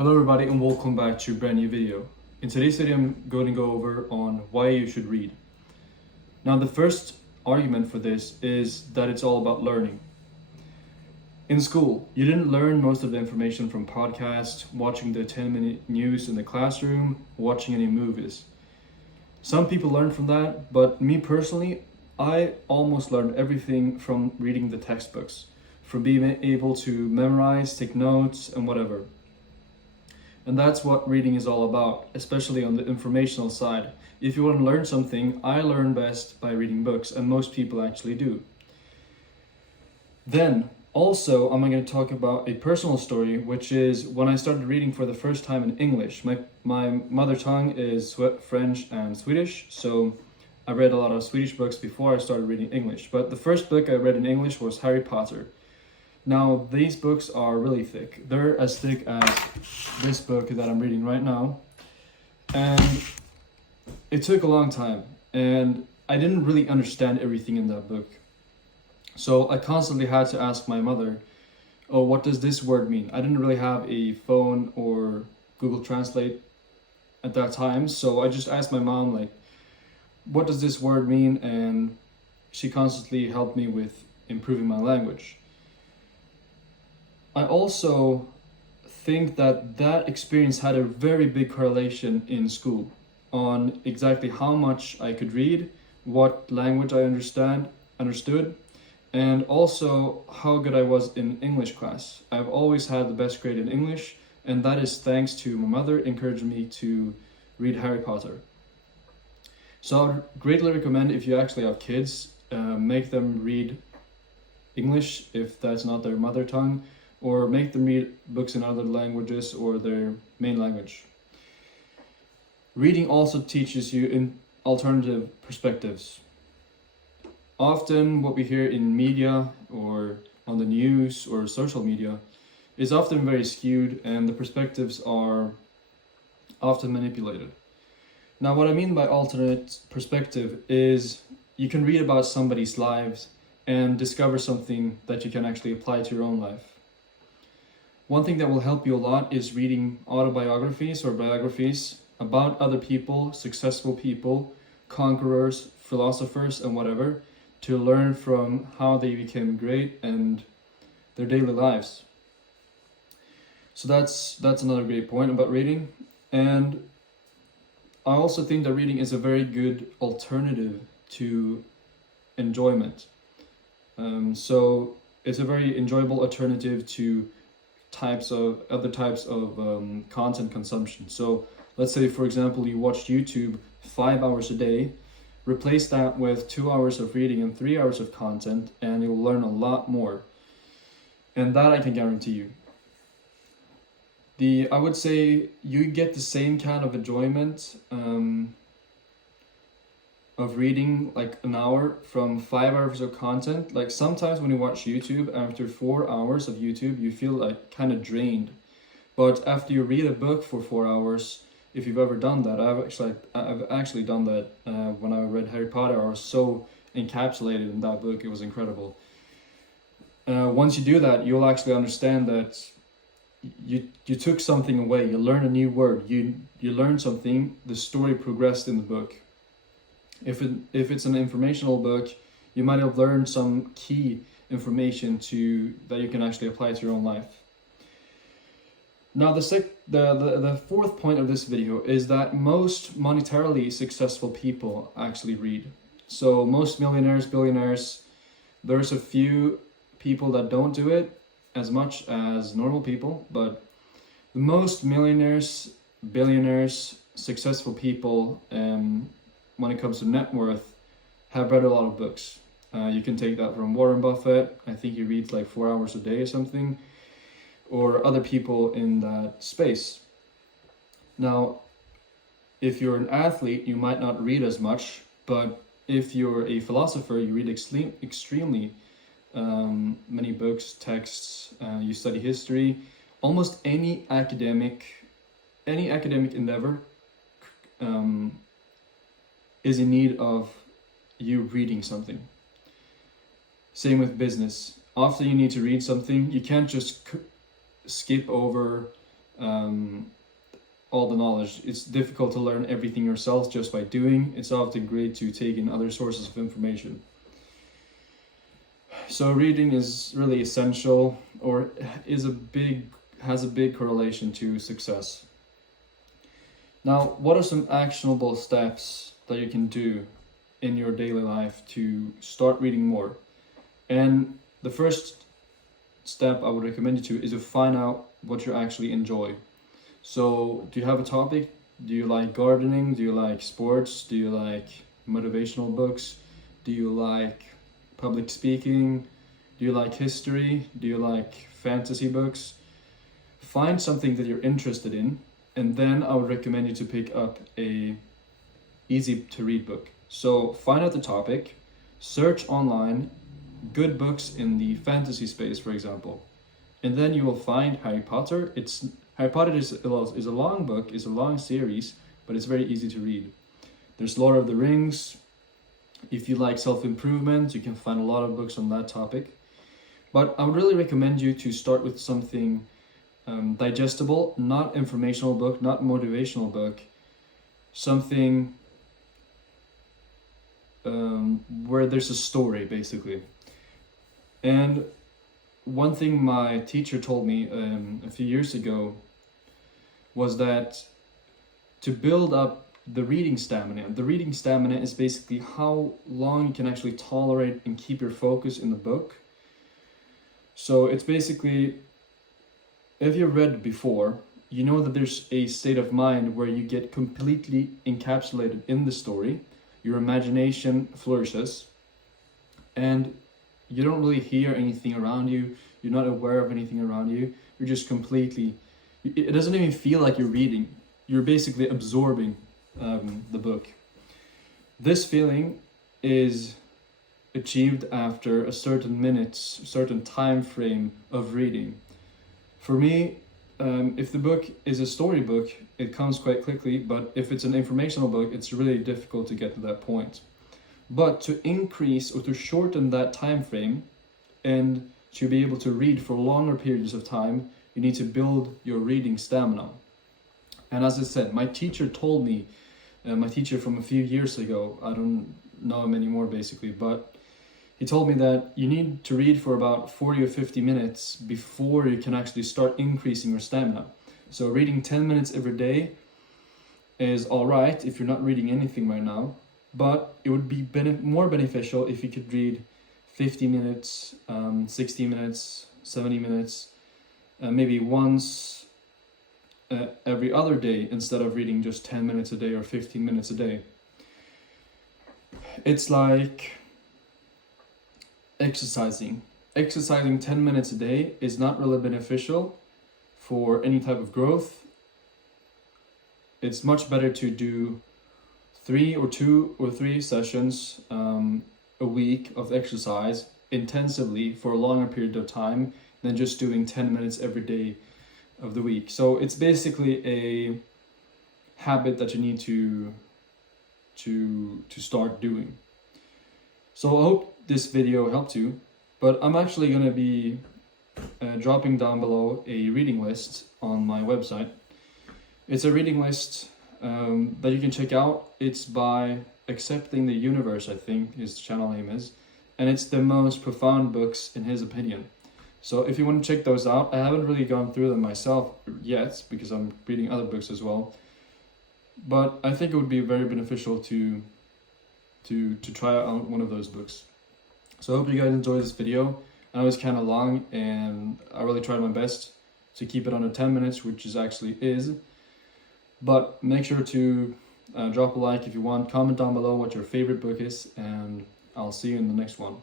Hello everybody and welcome back to a brand new video. In today's video I'm going to go over on why you should read. Now the first argument for this is that it's all about learning. In school, you didn't learn most of the information from podcasts, watching the 10-minute news in the classroom, watching any movies. Some people learn from that, but me personally, I almost learned everything from reading the textbooks, from being able to memorize, take notes and whatever. And that's what reading is all about, especially on the informational side. If you want to learn something, I learn best by reading books, and most people actually do. Then, also, I'm going to talk about a personal story, which is when I started reading for the first time in English. My mother tongue is French and Swedish, so I read a lot of Swedish books before I started reading English. But the first book I read in English was Harry Potter. Now, these books are really thick. They're as thick as this book that I'm reading right now. And it took a long time. And I didn't really understand everything in that book. So I constantly had to ask my mother, oh, what does this word mean? I didn't really have a phone or Google Translate at that time. So I just asked my mom, like, what does this word mean? And she constantly helped me with improving my language. I also think that experience had a very big correlation in school on exactly how much I could read, what language I understood, and also how good I was in English class. I've always had the best grade in English, and that is thanks to my mother encouraging me to read Harry Potter. So I would greatly recommend, if you actually have kids, make them read English if that's not their mother tongue, or make them read books in other languages or their main language. Reading also teaches you in alternative perspectives. Often what we hear in media or on the news or social media is often very skewed, and the perspectives are often manipulated. Now, what I mean by alternate perspective is you can read about somebody's lives and discover something that you can actually apply to your own life. One thing that will help you a lot is reading autobiographies or biographies about other people, successful people, conquerors, philosophers, and whatever, to learn from how they became great and their daily lives. So that's another great point about reading. And I also think that reading is a very good alternative to enjoyment. So it's a very enjoyable alternative to other types of content consumption. So let's say, for example, you watch YouTube 5 hours a day, replace that with 2 hours of reading and 3 hours of content, and you'll learn a lot more. And that I can guarantee you. I would say you get the same kind of enjoyment of reading like an hour from 5 hours of content. Like sometimes when you watch YouTube, after 4 hours of YouTube, you feel like kind of drained. But after you read a book for 4 hours, if you've ever done that, I've actually done that when I read Harry Potter. I was so encapsulated in that book, it was incredible. Once you do that, you'll actually understand that you took something away. You learn a new word. You learn something. The story progressed in the book. If it's an informational book, you might have learned some key information that you can actually apply to your own life. Now the fourth point of this video is that most monetarily successful people actually read. So most millionaires, billionaires, there's a few people that don't do it as much as normal people, but the most millionaires, billionaires, successful people, when it comes to net worth, have read a lot of books. You can take that from Warren Buffett. I think he reads like 4 hours a day or something, or other people in that space. Now, if you're an athlete, you might not read as much, but if you're a philosopher, you read extremely many books, texts, you study history. Almost any academic endeavor is in need of you reading something. Same with business. Often you need to read something. You can't just skip over all the knowledge. It's difficult to learn everything yourself just by doing. It's often great to take in other sources of information. So reading is really essential, or has a big correlation to success. Now, what are some actionable steps that you can do in your daily life to start reading more? And the first step I would recommend you to is to find out what you actually enjoy. So, do you have a topic? Do you like gardening? Do you like sports? Do you like motivational books? Do you like public speaking? Do you like history? Do you like fantasy books? Find something that you're interested in, and then I would recommend you to pick up a easy to read book. So find out the topic, search online good books in the fantasy space, for example, and then you will find Harry Potter. Harry Potter is a long book, is a long series, but it's very easy to read. There's Lord of the Rings. If you like self-improvement, you can find a lot of books on that topic. But I would really recommend you to start with something digestible, not informational book, not motivational book, something where there's a story, basically. And one thing my teacher told me a few years ago was that to build up the reading stamina is basically how long you can actually tolerate and keep your focus in the book. So it's basically, if you've read before, you know that there's a state of mind where you get completely encapsulated in the story, your imagination flourishes, and you don't really hear anything around you, you're not aware of anything around you, you're just completely, it doesn't even feel like you're reading, you're basically absorbing the book. This feeling is achieved after a certain time frame of reading. For me, if the book is a storybook, it comes quite quickly, but if it's an informational book, it's really difficult to get to that point. But to increase or to shorten that time frame and to be able to read for longer periods of time, you need to build your reading stamina. And as I said, my teacher told me, my teacher from a few years ago, I don't know him anymore basically, but he told me that you need to read for about 40 or 50 minutes before you can actually start increasing your stamina. So reading 10 minutes every day is alright if you're not reading anything right now, but it would be more beneficial if you could read 50 minutes, 60 minutes, 70 minutes, maybe once every other day instead of reading just 10 minutes a day or 15 minutes a day. It's like exercising. Exercising 10 minutes a day is not really beneficial for any type of growth. It's much better to do 2 or 3 sessions a week of exercise intensively for a longer period of time than just doing 10 minutes every day of the week. So it's basically a habit that you need to start doing. So I hope this video helped you, but I'm actually going to be dropping down below a reading list on my website. It's a reading list that you can check out. It's by Accepting the Universe, I think his channel name is, and it's the most profound books in his opinion. So if you want to check those out, I haven't really gone through them myself yet because I'm reading other books as well, but I think it would be very beneficial to try out one of those books. So I hope you guys enjoyed this video. I know it's kind of long and I really tried my best to keep it under 10 minutes, which is, but make sure to drop a like if you want, comment down below what your favorite book is, and I'll see you in the next one.